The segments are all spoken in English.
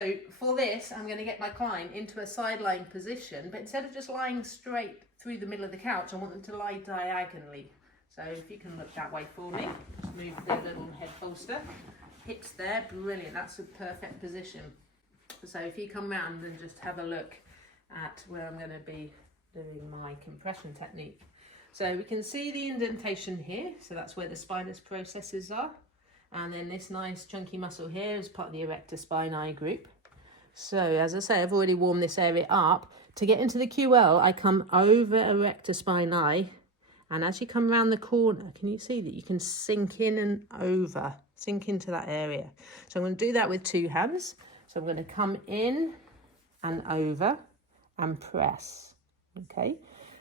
So for this, I'm going to get my client into a side lying position, but instead of just lying straight through the middle of the couch, I want them to lie diagonally. So if you can look that way for me, just move the little head bolster. Hips there, brilliant, that's a perfect position. So if you come round and just have a look at where I'm going to be doing my compression technique. So we can see the indentation here, so that's where the spinous processes are. And then this nice chunky muscle here is part of the erector spinae group. So as I say, I've already warmed this area up. To get into the QL, I come over erector spinae, and as you come around the corner, can you see that you can sink in and over, sink into that area? So I'm going to do that with two hands. So I'm going to come in and over and press, okay?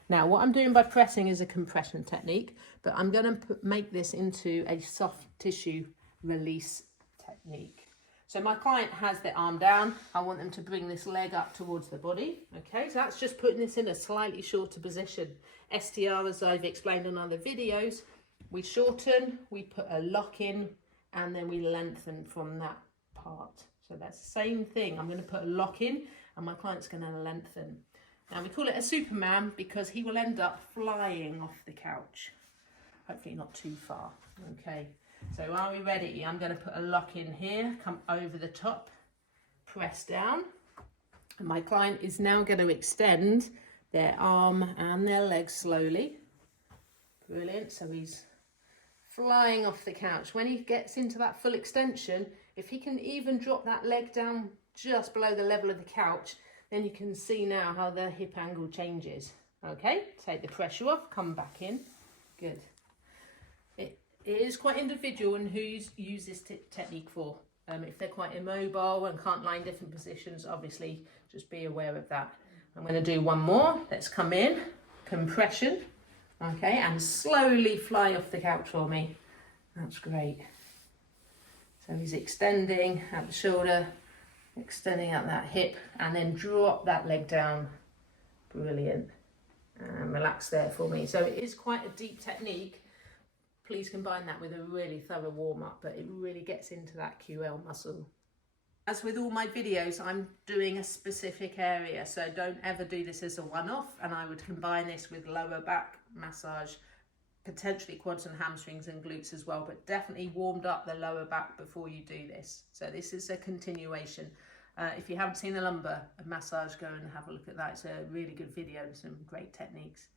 Now what I'm doing by pressing is a compression technique, but I'm going to make this into a soft tissue release technique. So my client has their arm down. I want them to bring this leg up towards the body. Okay, so that's just putting this in a slightly shorter position. STR, as I've explained on other videos, we shorten, we put a lock in, and then we lengthen from that part. So that's the same thing. I'm going to put a lock in, and my client's going to lengthen. Now we call it a Superman because he will end up flying off the couch. Hopefully not too far. Okay. So are we ready? I'm going to put a lock in here, come over the top, press down. And my client is now going to extend their arm and their leg slowly. Brilliant. So he's flying off the couch. When he gets into that full extension, if he can even drop that leg down just below the level of the couch, then you can see now how the hip angle changes. Okay, take the pressure off, come back in. Good. It is quite individual in who you use this technique for. If they're quite immobile and can't lie in different positions, obviously just be aware of that. I'm going to do one more. Let's come in, compression, okay, and slowly fly off the couch for me. That's great. So he's extending at the shoulder, extending out that hip, and then drop that leg down. Brilliant. And relax there for me. So it is quite a deep technique. Please combine that with a really thorough warm-up, but it really gets into that QL muscle. As with all my videos, I'm doing a specific area, so don't ever do this as a one-off, and I would combine this with lower back massage, potentially quads and hamstrings and glutes as well, but definitely warmed up the lower back before you do this. So this is a continuation. If you haven't seen the lumbar massage, go and have a look at that. It's a really good video and some great techniques.